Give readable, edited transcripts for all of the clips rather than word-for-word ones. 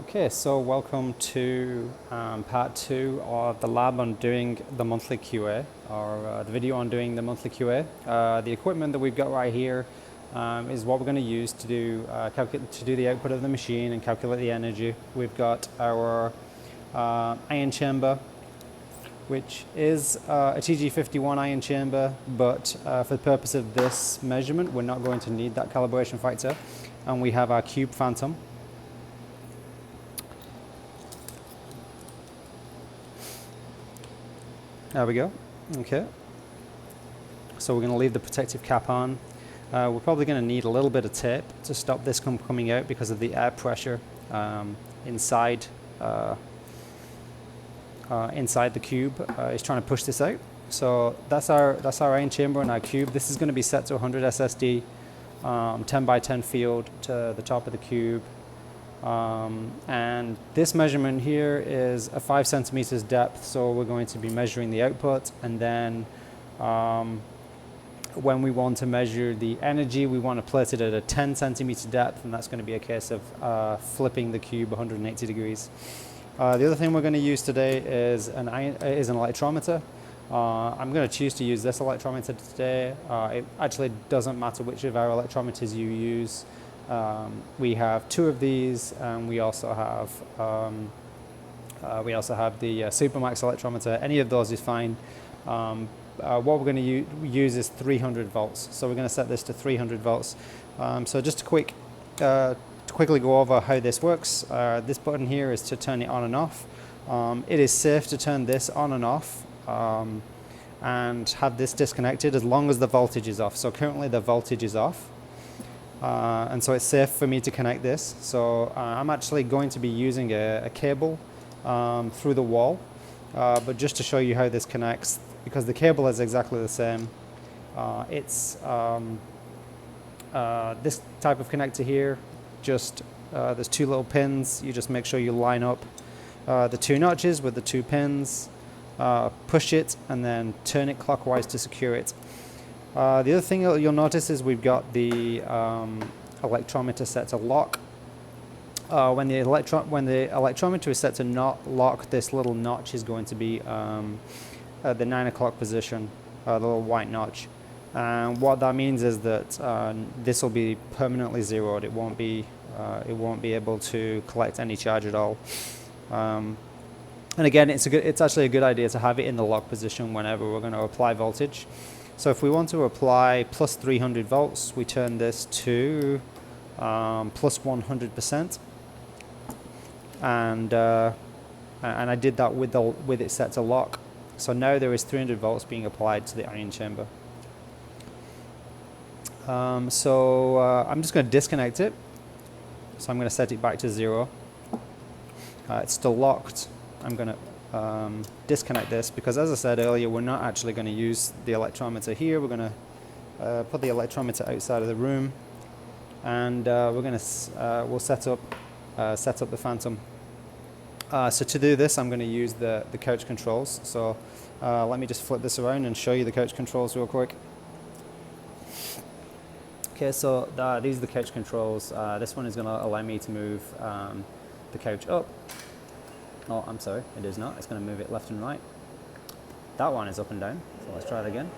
Okay, so welcome to part 2 of the lab on doing the monthly QA, or the video on doing the monthly QA. The equipment that we've got right here is what we're going to use to do the output of the machine and calculate the energy. We've got our ion chamber, which is a TG-142 ion chamber, but for the purpose of this measurement, we're not going to need that calibration factor. And we have our cube Phantom. There we go. Okay. So we're going to leave the protective cap on. We're probably going to need a little bit of tape to stop this coming out because of the air pressure inside the cube is trying to push this out. So that's our ion chamber and our cube. This is going to be set to 100 SSD, 10 by 10 field to the top of the cube. And this measurement here is a 5 centimeters depth, so we're going to be measuring the output, and then when we want to measure the energy, we want to place it at a 10 centimeter depth, and that's going to be a case of flipping the cube 180 degrees. The other thing we're going to use today is an electrometer. I'm going to choose to use this electrometer today. It actually doesn't matter which of our electrometers you use. We have 2 of these, and we also have the Supermax electrometer. Any of those is fine. What we're going to use is 300 volts. So we're going to set this to 300 volts. So just to quickly go over how this works. This button here is to turn it on and off. It is safe to turn this on and off and have this disconnected as long as the voltage is off. So currently the voltage is off. And so it's safe for me to connect this. So I'm actually going to be using a cable through the wall, but just to show you how this connects, because the cable is exactly the same. It's this type of connector here. Just there's 2 little pins. You just make sure you line up the 2 notches with the 2 pins, push it, and then turn it clockwise to secure it. The other thing you'll notice is we've got the electrometer set to lock. When the electrometer is set to not lock, this little notch is going to be at the 9 o'clock position, the little white notch. And what that means is that this will be permanently zeroed. It won't be able to collect any charge at all. And again, it's actually a good idea to have it in the lock position whenever we're going to apply voltage. So if we want to apply plus 300 volts, we turn this to plus 100%, and I did that with it set to lock. So now there is 300 volts being applied to the ion chamber. I'm just going to disconnect it. So I'm going to set it back to 0. It's still locked. I'm going to disconnect this because, as I said earlier, we're not actually going to use the electrometer here. We're going to put the electrometer outside of the room, and we'll set up the Phantom. So to do this, I'm going to use the couch controls. So let me just flip this around and show you the couch controls real quick. Okay, so these are the couch controls. This one is going to allow me to move the couch up. Oh, I'm sorry, it is not. It's going to move it left and right. That one is up and down. So let's try it again.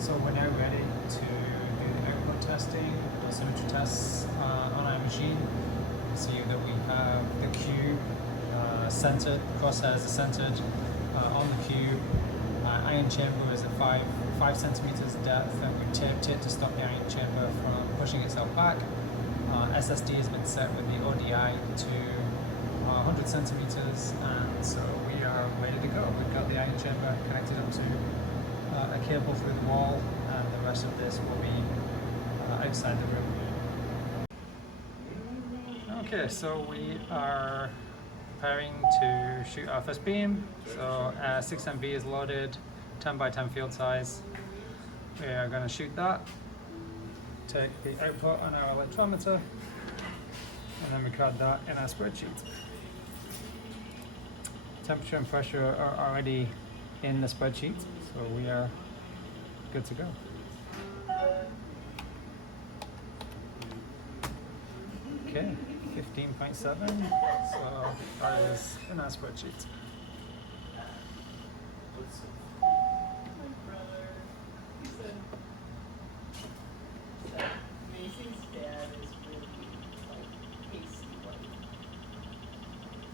So we're now ready to do the output testing, dosimetry tests on our machine. You see that we have the cube centered, the crosshairs are centered on the cube. Ion chamber is at 5 centimeters depth, and we've taped it to stop the ion chamber from pushing itself back. SSD has been set with the ODI to 100 centimeters, and so we are ready to go. We've got the ion chamber connected up to a cable through the wall, and the rest of this will be outside the room. Okay, so we are preparing to shoot our first beam. So 6 MV is loaded, 10 by 10 field size. We are going to shoot that, take the output on our electrometer, and then record that in our spreadsheet. Temperature and pressure are already in the spreadsheet, so we are good to go. Okay, 15.7, so that is in our spreadsheet. Macy's dad is really like pasty white.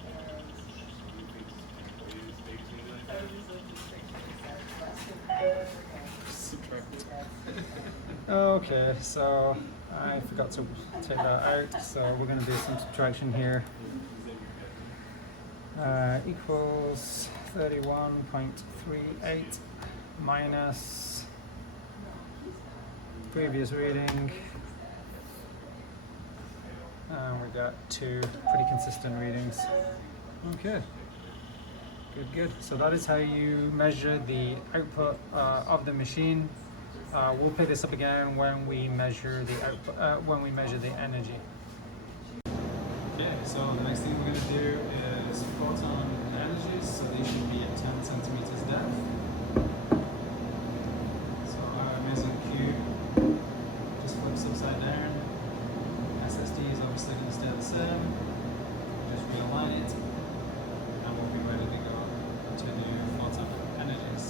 And I was looking at pictures and Okay, so I forgot to take that out, so we're going to do some subtraction here. Equals 31.38 minus previous reading. And we got two pretty consistent readings. Okay, good. So that is how you measure the output of the machine. We'll pick this up again when we measure the output, when we measure the energy. Okay, so the next thing we're going to do is photon energies. So they should be at 10 centimeters depth. So our measured cube just flips upside down. SSD is obviously going to stay the same. Just realign it, and we'll be ready to go to do photon energies.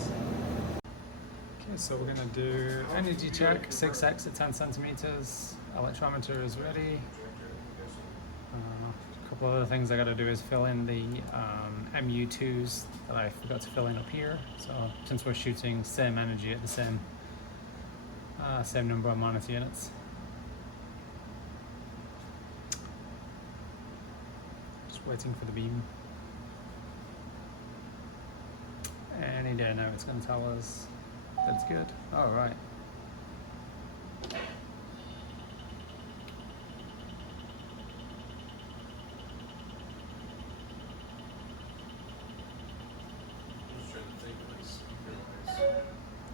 Okay, so we're going to do energy check, 6x at 10 centimeters. Electrometer is ready. A couple other things I got to do is fill in the MU2s that I forgot to fill in up here. So since we're shooting same energy at the same number of monitor units. Just waiting for the beam. Any day now it's going to tell us that's good. All right.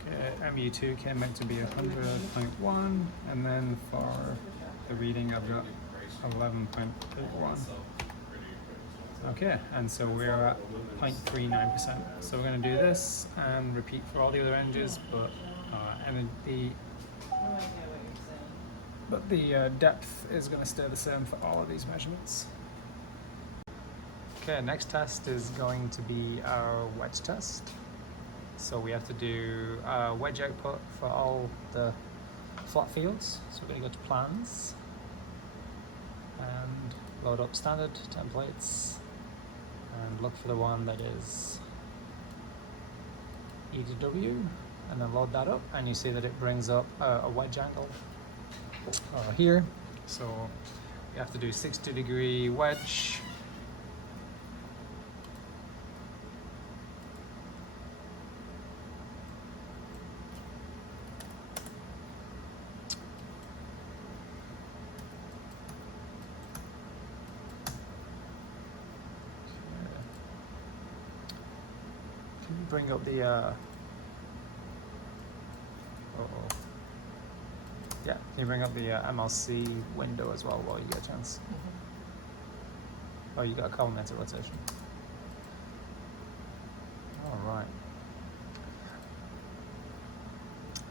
Okay, MU2 came out to be 100.1, and then for the reading I've got 11.81. Okay, and so we're at 0.39%. So we're going to do this and repeat for all the other energies, but the depth is going to stay the same for all of these measurements. Okay, next test is going to be our wedge test. So we have to do wedge output for all the flat fields. So we're going to go to plans and load up standard templates and look for the one that is E to W, and then load that up, and you see that it brings up a wedge angle here. So we have to do 60-degree wedge. Bring up the yeah, can you bring up the MLC window as well while you get a chance? Oh, you got a collimator rotation. All right.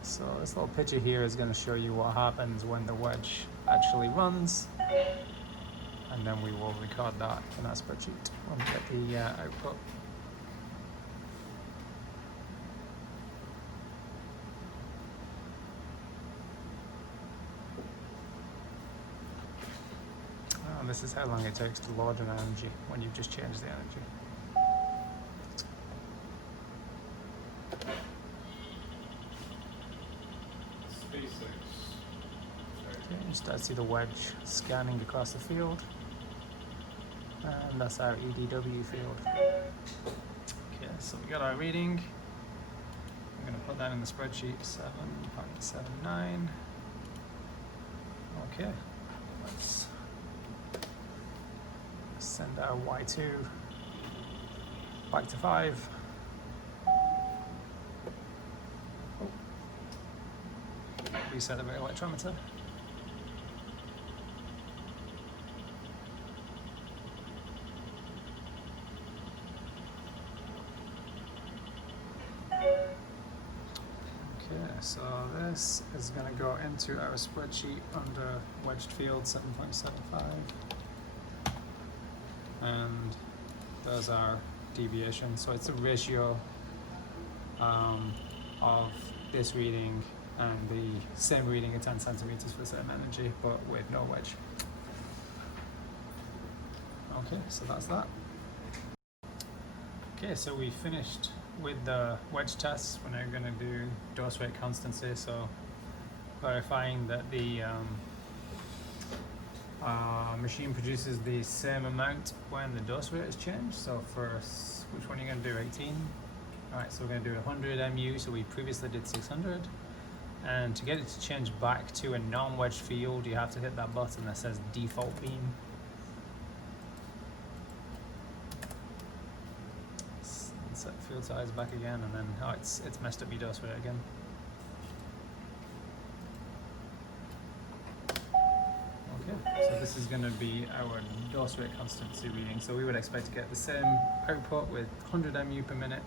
So this little picture here is going to show you what happens when the wedge actually runs, and then we will record that in our spreadsheet when we get the output. And this is how long it takes to load an energy when you've just changed the energy. Okay, you start to see the wedge scanning across the field. And that's our EDW field. Okay, so we got our reading. I'm going to put that in the spreadsheet, 7.79. Okay, let's send our Y2 back to 5. Reset the electrometer. Okay, so this is going to go into our spreadsheet under wedged field 7.75, and those are deviations. So it's a ratio of this reading and the same reading at 10 centimeters for the same energy, but with no wedge. Okay, so that's that. Okay, so we finished with the wedge tests. We're now going to do dose rate constancy, so verifying that the machine produces the same amount when the dose rate is changed. So for which one are you going to do? 18? Alright, so we're going to do 100 MU, so we previously did 600. And to get it to change back to a non-wedged field, you have to hit that button that says default beam. Set field size back again, and then it's messed up your dose rate again. Okay, so this is going to be our dose rate constancy reading. So we would expect to get the same output with 100 MU per minute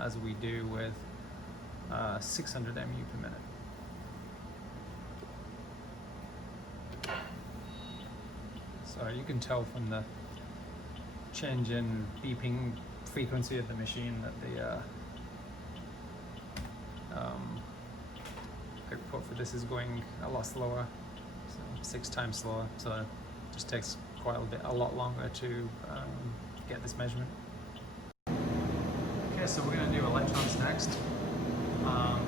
as we do with 600 MU per minute. So you can tell from the change in beeping frequency of the machine that the output for this is going a lot slower, so 6 times slower. So it just takes quite a lot longer to get this measurement. Okay, so we're going to do electrons next.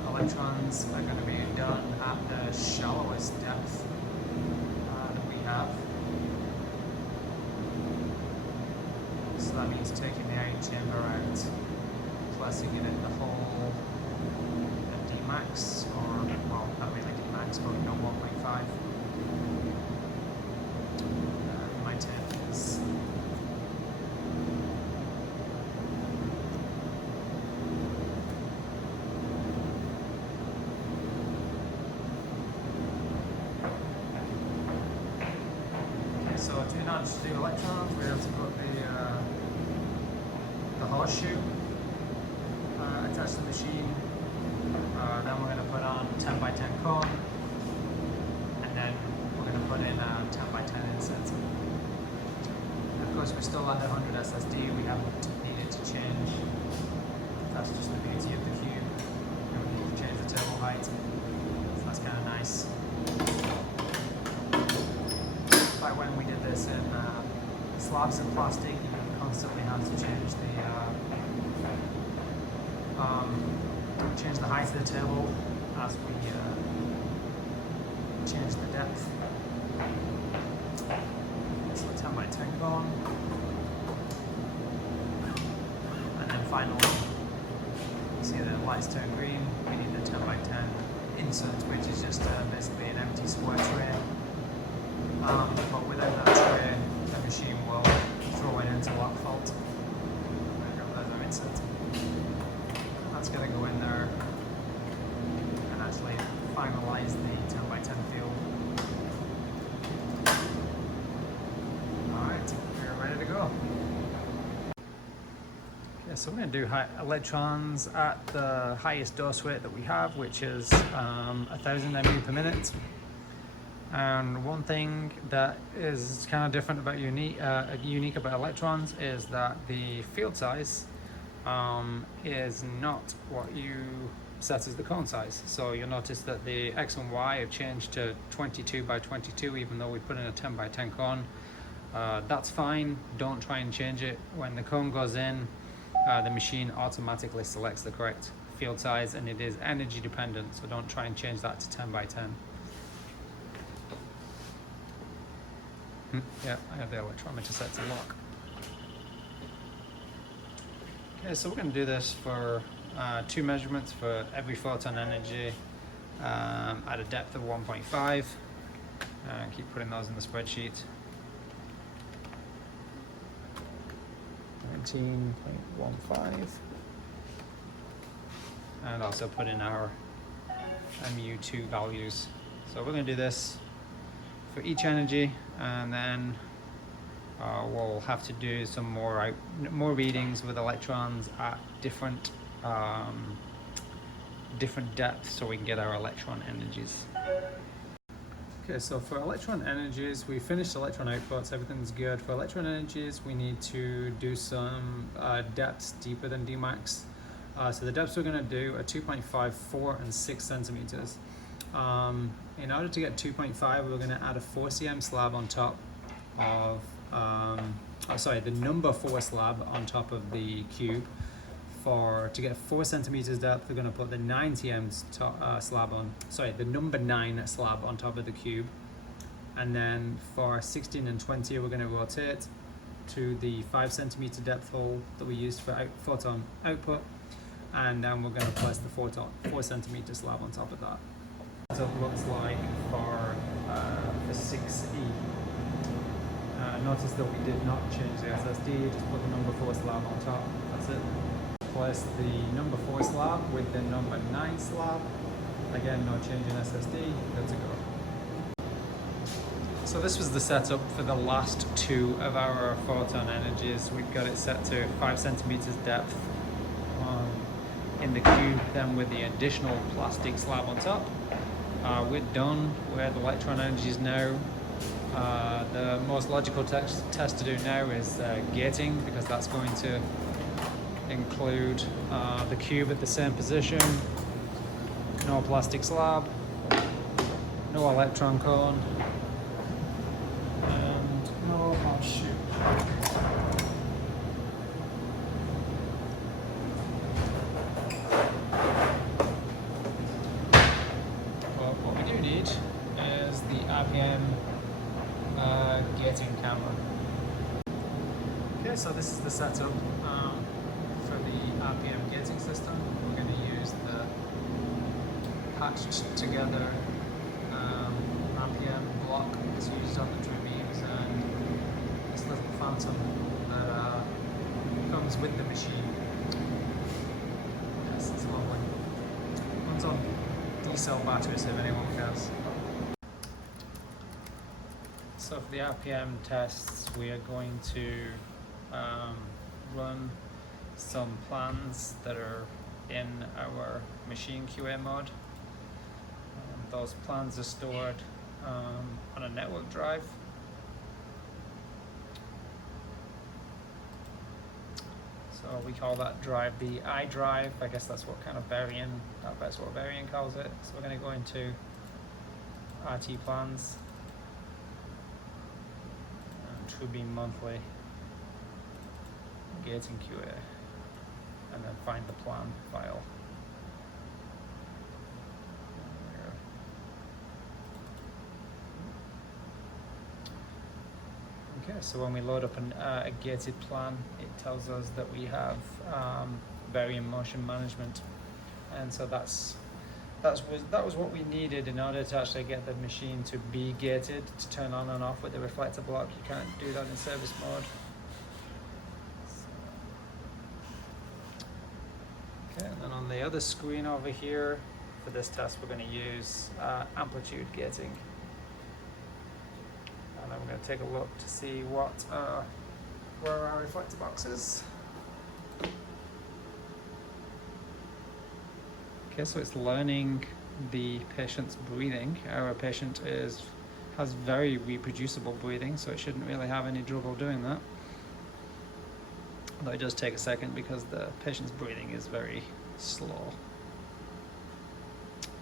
Electrons are going to be done at the shallowest depth that we have. So that means taking the ion chamber out, placing it in the hole at D max, or, well, not really D max, but no 1.5. My temp is okay, so to not just do electrons, we have to put the horseshoe attached to the machine. Then we're going to put on 10 by 10 cone, and then we're going to put in a 10 by 10 inset. Of course, we're still under 100 SSD. We haven't needed to change. That's just the beauty of the cube. We don't need to change the table height. So that's kind of nice. Like when we did this in slabs of plastic, you constantly have to change the height of the table as we change the depth. So 10 by 10 cone, and then finally, you see the lights turn green. We need the 10 by 10 insert, which is just basically an empty square tray. But without that tray, the machine will throw it into lock fault. There's our insert. That's going to go in there and actually finalize the 10 by 10 field. Alright, we're ready to go. Okay, so we're going to do electrons at the highest dose rate that we have, which is 1000 MU per minute. And one thing that is kind of different about unique about electrons is that the field size is not what you set as the cone size. So you'll notice that the X and Y have changed to 22 by 22, even though we put in a 10 by 10 cone. That's fine. Don't try and change it. When the cone goes in, the machine automatically selects the correct field size, and it is energy dependent. So don't try and change that to 10 by 10. Yeah, I have the electrometer set to lock. Okay, so we're going to do this for 2 measurements for every photon energy at a depth of 1.5. Keep putting those in the spreadsheet. 19.15. And also put in our MU2 values. So we're going to do this for each energy, and then we'll have to do some more readings with electrons at different different depths so we can get our electron energies. Okay, so for electron energies, we finished electron outputs, everything's good. For electron energies, we need to do some depths deeper than Dmax. So the depths we're going to do are 2.5, 4, and 6 centimeters. In order to get 2.5, we're going to add a 4 cm slab on top of, the number 4 slab on top of the cube. To get 4 centimeters depth, we're going to put the 9 cm slab on, the number 9 slab on top of the cube. And then for 16 and 20, we're going to rotate to the 5 centimeter depth hole that we used for photon output. And then we're going to place the 4 centimeter slab on top of that. That's what it looks like for the 6E. Notice that we did not change the SSD, just put the number 4 slab on top, that's it. Place the number 4 slab with the number 9 slab. Again, no change in SSD, good to go. So this was the setup for the last 2 of our photon energies. We've got it set to 5 centimeters depth in the cube, then with the additional plastic slab on top. We're done with electron energies now. The most logical test to do now is gating, because that's going to include the cube at the same position, no plastic slab, no electron cone, and no shoot. Well, what we do need is the RPM gating camera. Okay, so this is the setup for the RPM gating system. We're going to use the patched together RPM block that's used on the TrueBeams, and this little phantom that comes with the machine. Yes, it's lovely. Runs on D-cell batteries if anyone cares. So for the RPM tests, we are going to run some plans that are in our machine QA mode. Those plans are stored on a network drive. So we call that drive the I drive. I guess that's what Varian calls it. So we're going to go into RT plans, TrueBeam monthly, gating QA, and then find the plan file. Okay, so when we load up a gated plan, it tells us that we have Varian motion management, and so that was what we needed in order to actually get the machine to be gated, to turn on and off with the reflector block. You can't do that in service mode. Okay, and then on the other screen over here, for this test, we're going to use amplitude gating. And then we're going to take a look to see where our reflector box is. Okay, so it's learning the patient's breathing. Our patient has very reproducible breathing, so it shouldn't really have any trouble doing that. Although it does take a second because the patient's breathing is very slow.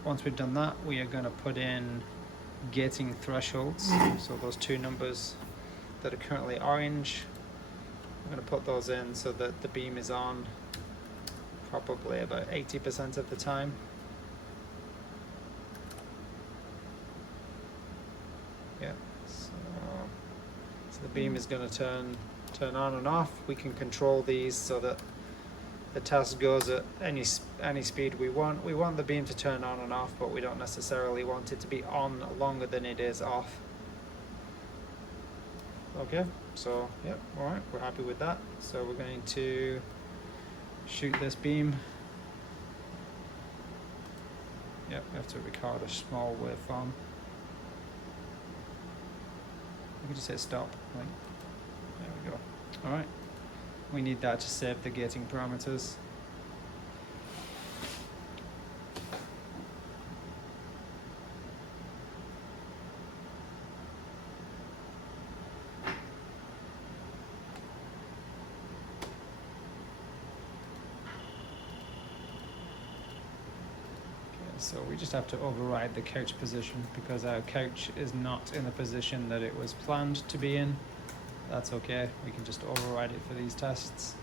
Once we've done that, we are going to put in gating thresholds. So those 2 numbers that are currently orange, I'm going to put those in so that the beam is on probably about 80% of the time. Yeah, so the beam is going to turn on and off. We can control these so that the test goes at any speed we want. We want the beam to turn on and off, but we don't necessarily want it to be on longer than it is off. Okay, so yep, all right, we're happy with that. So we're going to shoot this beam. Yep, we have to record a small waveform. We can just hit stop. Right? There we go. All right. We need that to save the gating parameters. So we just have to override the couch position because our couch is not in the position that it was planned to be in. That's okay, we can just override it for these tests.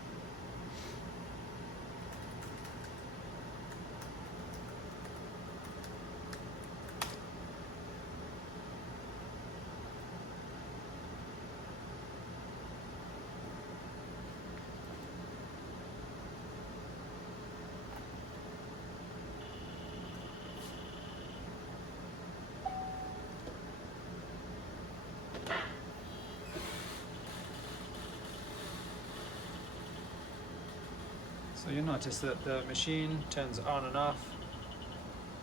So you'll notice that the machine turns on and off.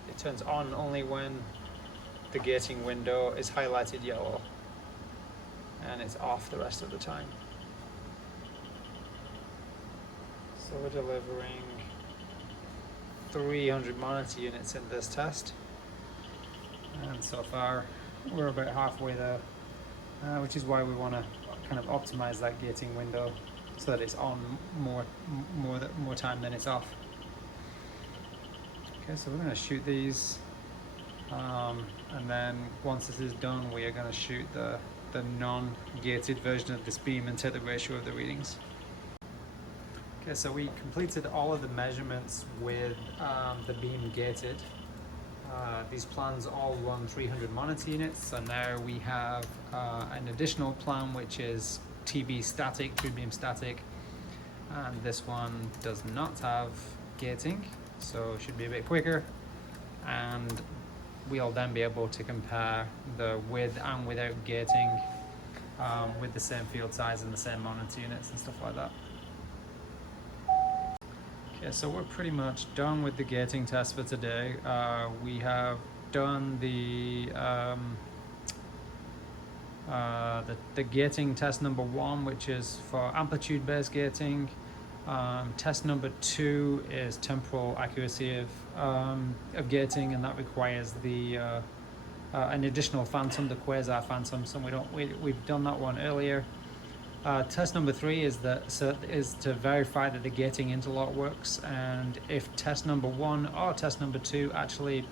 It turns on only when the gating window is highlighted yellow, and it's off the rest of the time. So we're delivering 300 monitor units in this test, and so far we're about halfway there, which is why we want to kind of optimize that gating window so that it's on more time than it's off. Okay, so we're going to shoot these, and then once this is done, we are going to shoot the non-gated version of this beam and take the ratio of the readings. Okay, so we completed all of the measurements with the beam gated. These plans all run 300 monitor units, so now we have an additional plan which is TB static, TrueBeam static, and this one does not have gating, so it should be a bit quicker, and we'll then be able to compare the with and without gating with the same field size and the same monitor units and stuff like that. Okay, so we're pretty much done with the gating test for today. We have done the gating test number 1, which is for amplitude-based gating. Test number 2 is temporal accuracy of gating, and that requires an additional phantom, the quasar phantom. So we've done that one earlier. Test number 3 is to verify that the gating interlock works, and if test number 1 or test number 2 actually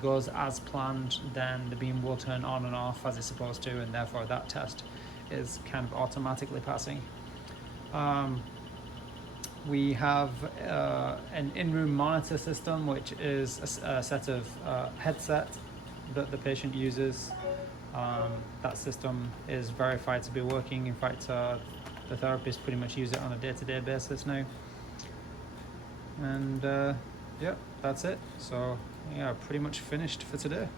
goes as planned, then the beam will turn on and off as it's supposed to, and therefore that test is kind of automatically passing. We have an in-room monitor system, which is a set of headset that the patient uses. That system is verified to be working. In fact, the therapists pretty much use it on a day-to-day basis now. And yeah, that's it. So yeah, pretty much finished for today.